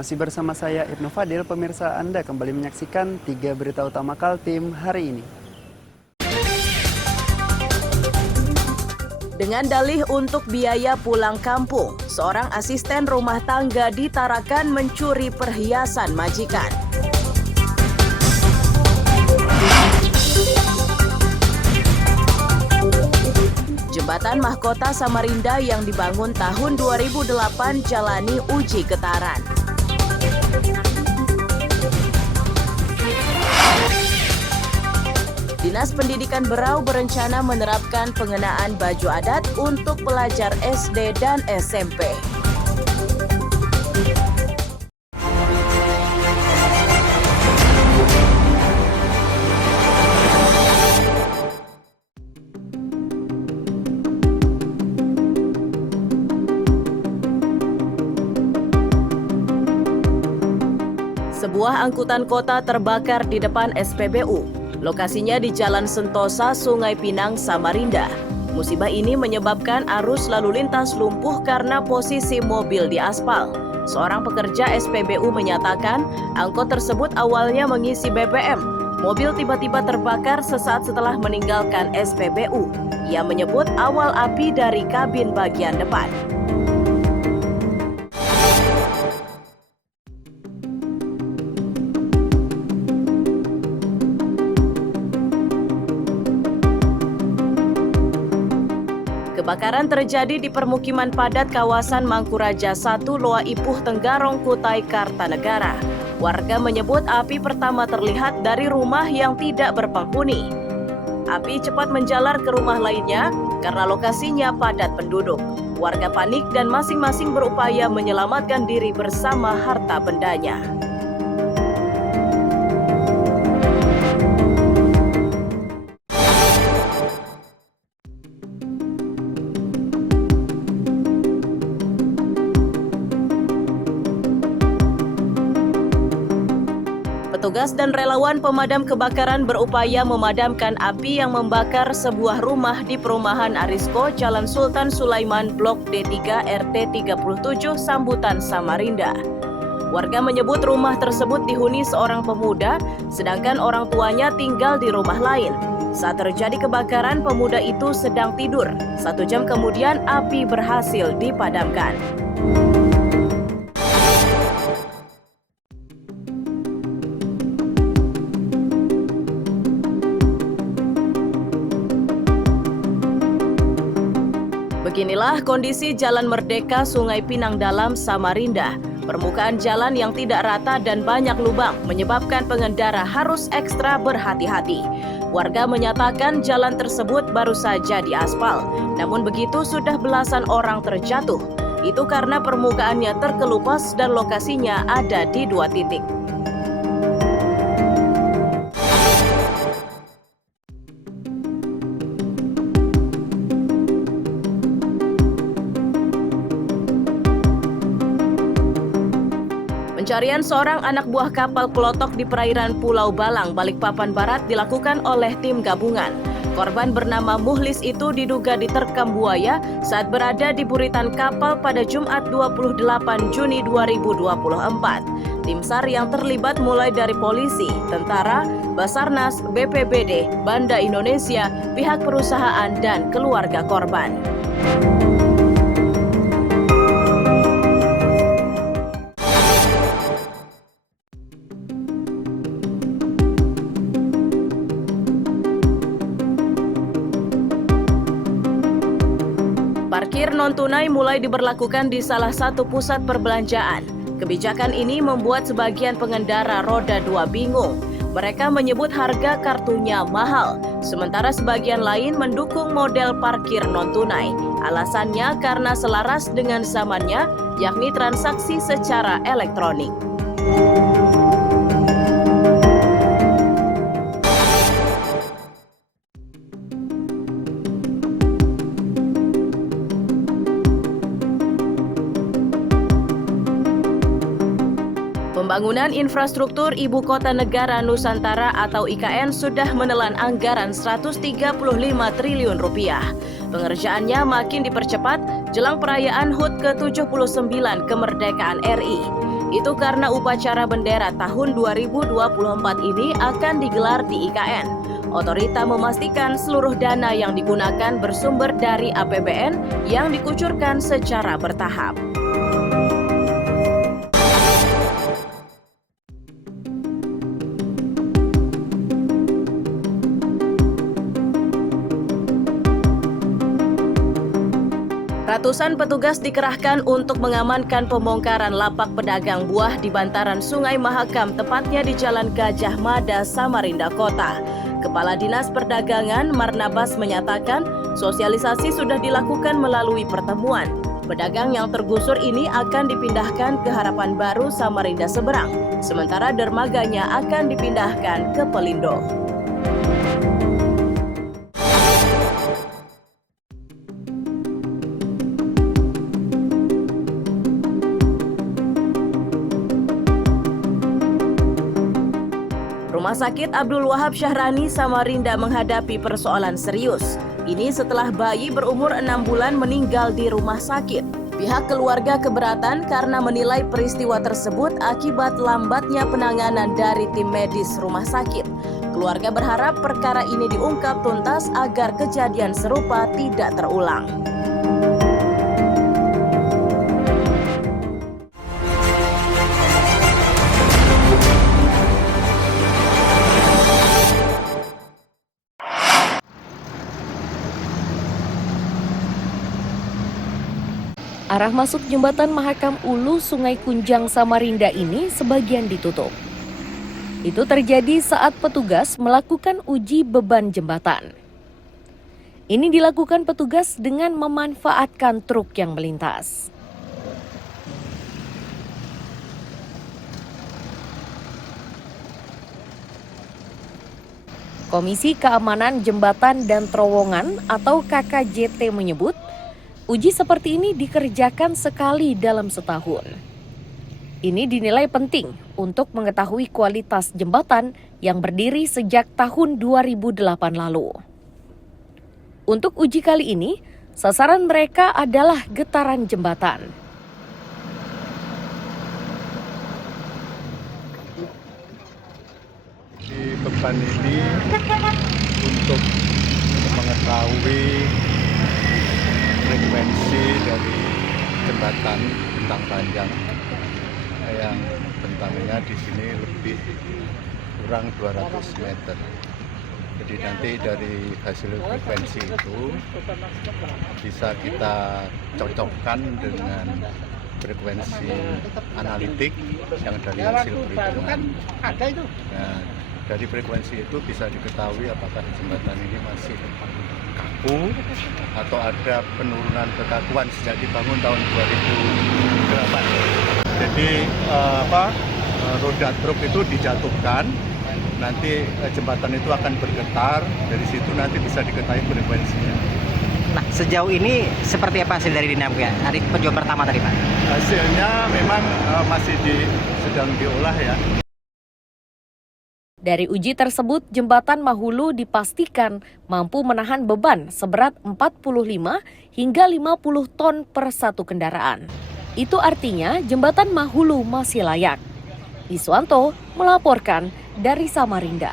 Masih bersama saya Ibnu Fadil, pemirsa Anda kembali menyaksikan 3 berita utama Kaltim hari ini. Dengan dalih untuk biaya pulang kampung, seorang asisten rumah tangga di Tarakan mencuri perhiasan majikan. Jembatan Mahkota Samarinda yang dibangun tahun 2008 jalani uji getaran. Dinas Pendidikan Berau berencana menerapkan pengenaan baju adat untuk pelajar SD dan SMP. Sebuah angkutan kota terbakar di depan SPBU. Lokasinya di Jalan Sentosa, Sungai Pinang, Samarinda. Musibah ini menyebabkan arus lalu lintas lumpuh karena posisi mobil di aspal. Seorang pekerja SPBU menyatakan angkot tersebut awalnya mengisi BBM. Mobil tiba-tiba terbakar sesaat setelah meninggalkan SPBU. Ia menyebut awal api dari kabin bagian depan. Kebakaran terjadi di permukiman padat kawasan Mangkuraja 1 Loa Ipuh Tenggarong, Kutai Kartanegara. Warga menyebut api pertama terlihat dari rumah yang tidak berpenghuni. Api cepat menjalar ke rumah lainnya karena lokasinya padat penduduk. Warga panik dan masing-masing berupaya menyelamatkan diri bersama harta bendanya. Petugas dan relawan pemadam kebakaran berupaya memadamkan api yang membakar sebuah rumah di perumahan Arisko, Jalan Sultan Sulaiman, Blok D3 RT 37, Sambutan, Samarinda. Warga menyebut rumah tersebut dihuni seorang pemuda, sedangkan orang tuanya tinggal di rumah lain. Saat terjadi kebakaran, pemuda itu sedang tidur. 1 jam kemudian, api berhasil dipadamkan. Beginilah kondisi Jalan Merdeka Sungai Pinang Dalam, Samarinda. Permukaan jalan yang tidak rata dan banyak lubang menyebabkan pengendara harus ekstra berhati-hati. Warga menyatakan jalan tersebut baru saja diaspal, namun begitu sudah belasan orang terjatuh. Itu karena permukaannya terkelupas dan lokasinya ada di 2 titik. Pencarian seorang anak buah kapal klotok di perairan Pulau Balang, Balikpapan Barat dilakukan oleh tim gabungan. Korban bernama Muhlis itu diduga diterkam buaya saat berada di buritan kapal pada Jumat 28 Juni 2024. Tim SAR yang terlibat mulai dari polisi, tentara, Basarnas, BPBD, Banda Indonesia, pihak perusahaan, dan keluarga korban. Parkir non-tunai mulai diberlakukan di salah satu pusat perbelanjaan. Kebijakan ini membuat sebagian pengendara roda 2 bingung. Mereka menyebut harga kartunya mahal, sementara sebagian lain mendukung model parkir non-tunai. Alasannya karena selaras dengan zamannya, yakni transaksi secara elektronik. Pembangunan infrastruktur Ibu Kota Negara Nusantara atau IKN sudah menelan anggaran 135 triliun rupiah. Pengerjaannya makin dipercepat jelang perayaan HUT ke-79 kemerdekaan RI. Itu karena upacara bendera tahun 2024 ini akan digelar di IKN. Otorita memastikan seluruh dana yang digunakan bersumber dari APBN yang dikucurkan secara bertahap. Ratusan petugas dikerahkan untuk mengamankan pembongkaran lapak pedagang buah di bantaran Sungai Mahakam, tepatnya di Jalan Gajah Mada, Samarinda Kota. Kepala Dinas Perdagangan Marnabas menyatakan sosialisasi sudah dilakukan melalui pertemuan. Pedagang yang tergusur ini akan dipindahkan ke Harapan Baru Samarinda Seberang, sementara dermaganya akan dipindahkan ke Pelindo. Rumah Sakit Abdul Wahab Syahrani Samarinda menghadapi persoalan serius. Ini setelah bayi berumur 6 bulan meninggal di rumah sakit. Pihak keluarga keberatan karena menilai peristiwa tersebut akibat lambatnya penanganan dari tim medis rumah sakit. Keluarga berharap perkara ini diungkap tuntas agar kejadian serupa tidak terulang. Arah masuk jembatan Mahakam Ulu Sungai Kunjang Samarinda ini sebagian ditutup. Itu terjadi saat petugas melakukan uji beban jembatan. Ini dilakukan petugas dengan memanfaatkan truk yang melintas. Komisi Keamanan Jembatan dan Terowongan atau KKJT menyebut, uji seperti ini dikerjakan sekali dalam setahun. Ini dinilai penting untuk mengetahui kualitas jembatan yang berdiri sejak tahun 2008 lalu. Untuk uji kali ini, sasaran mereka adalah getaran jembatan. Di beban ini untuk mengetahui frekuensi dari jembatan bentang panjang yang bentangnya di sini lebih kurang 200 meter. Jadi nanti dari hasil frekuensi itu bisa kita cocokkan dengan frekuensi analitik yang dari hasil perhitungan. Nah, dari frekuensi itu bisa diketahui apakah jembatan ini masih kaku atau ada penurunan kekakuan sejak dibangun tahun 2008. Jadi roda truk itu dijatuhkan, nanti jembatan itu akan bergetar, dari situ nanti bisa diketahui frekuensinya. Nah, sejauh ini seperti apa hasil dari Dinamika? Hari penjualan pertama tadi, Pak? Hasilnya memang masih sedang diolah ya. Dari uji tersebut, jembatan Mahulu dipastikan mampu menahan beban seberat 45 hingga 50 ton per satu kendaraan. Itu artinya jembatan Mahulu masih layak. Iswanto melaporkan dari Samarinda.